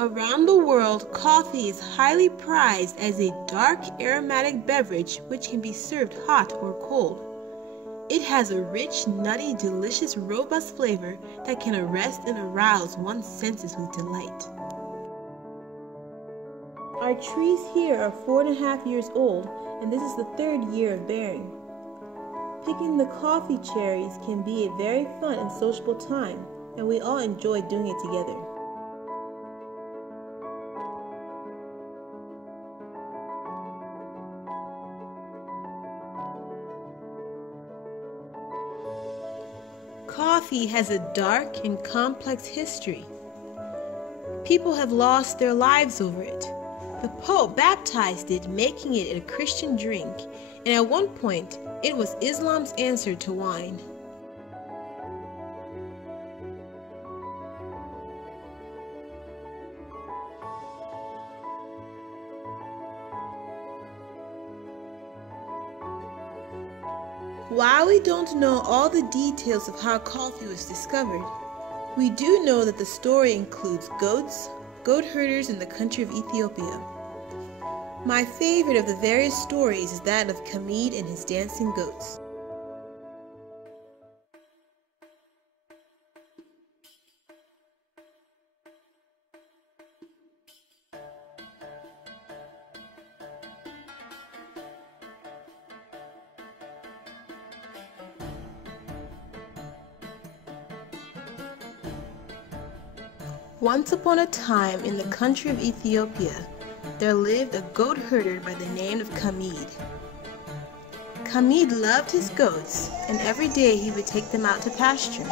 Around the world, coffee is highly prized as a dark aromatic beverage which can be served hot or cold. It has a rich, nutty, delicious, robust flavor that can arrest and arouse one's senses with delight. Our trees here are 4.5 years old, and this is the 3rd year of bearing. Picking the coffee cherries can be a very fun and sociable time, and we all enjoy doing it together. Coffee has a dark and complex history. People have lost their lives over it. The Pope baptized it, making it a Christian drink, and at one point, it was Islam's answer to wine. While we don't know all the details of how coffee was discovered, we do know that the story includes goats, goat herders in the country of Ethiopia. My favorite of the various stories is that of Kamid and his dancing goats. Once upon a time in the country of Ethiopia, there lived a goat herder by the name of Kamid. Kamid loved his goats, and every day he would take them out to pasture.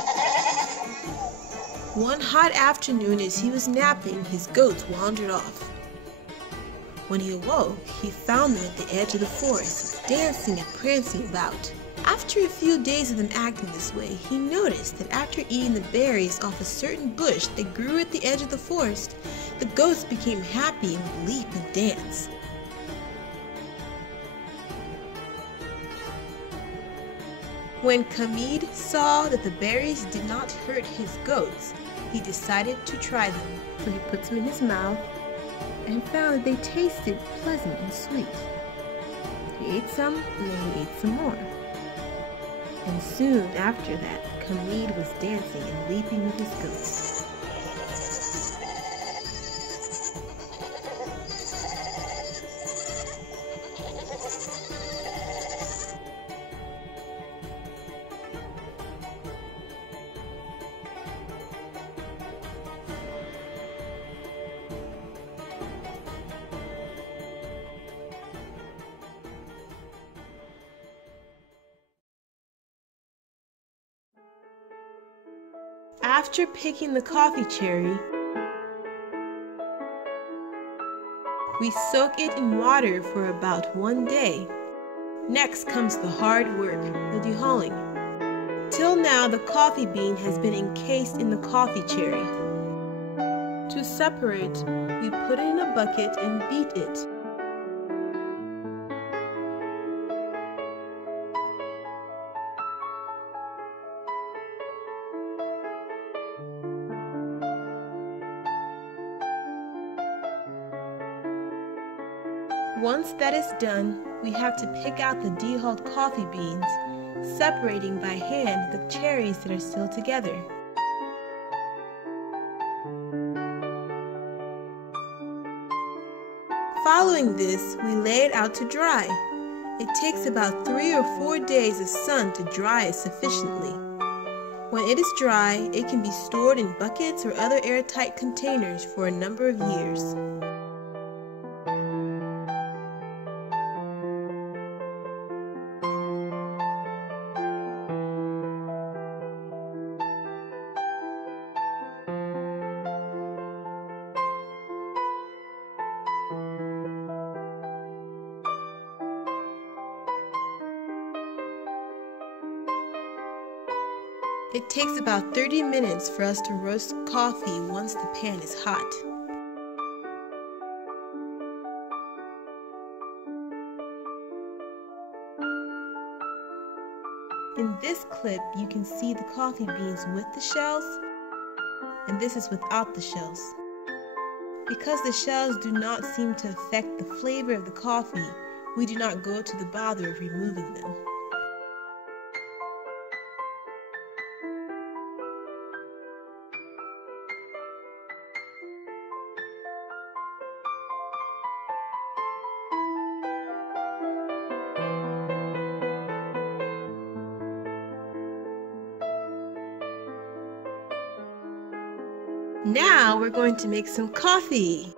One hot afternoon as he was napping, his goats wandered off. When he awoke, he found them at the edge of the forest, dancing and prancing about. After a few days of them acting this way, he noticed that after eating the berries off a certain bush that grew at the edge of the forest, the goats became happy and would leap and dance. When Kamid saw that the berries did not hurt his goats, he decided to try them, so he put them in his mouth and found that they tasted pleasant and sweet. He ate some, and then he ate some more. And soon after that, Kamid was dancing and leaping with his goats. After picking the coffee cherry, we soak it in water for about 1 day. Next comes the hard work, the dehulling. Till now, the coffee bean has been encased in the coffee cherry. To separate, we put it in a bucket and beat it. Once that is done, we have to pick out the dehulled coffee beans, separating by hand the cherries that are still together. Following this, we lay it out to dry. It takes about 3 or 4 days of sun to dry it sufficiently. When it is dry, it can be stored in buckets or other airtight containers for a number of years. It takes about 30 minutes for us to roast coffee once the pan is hot. In this clip, you can see the coffee beans with the shells, and this is without the shells. Because the shells do not seem to affect the flavor of the coffee, we do not go to the bother of removing them. Now we're going to make some coffee.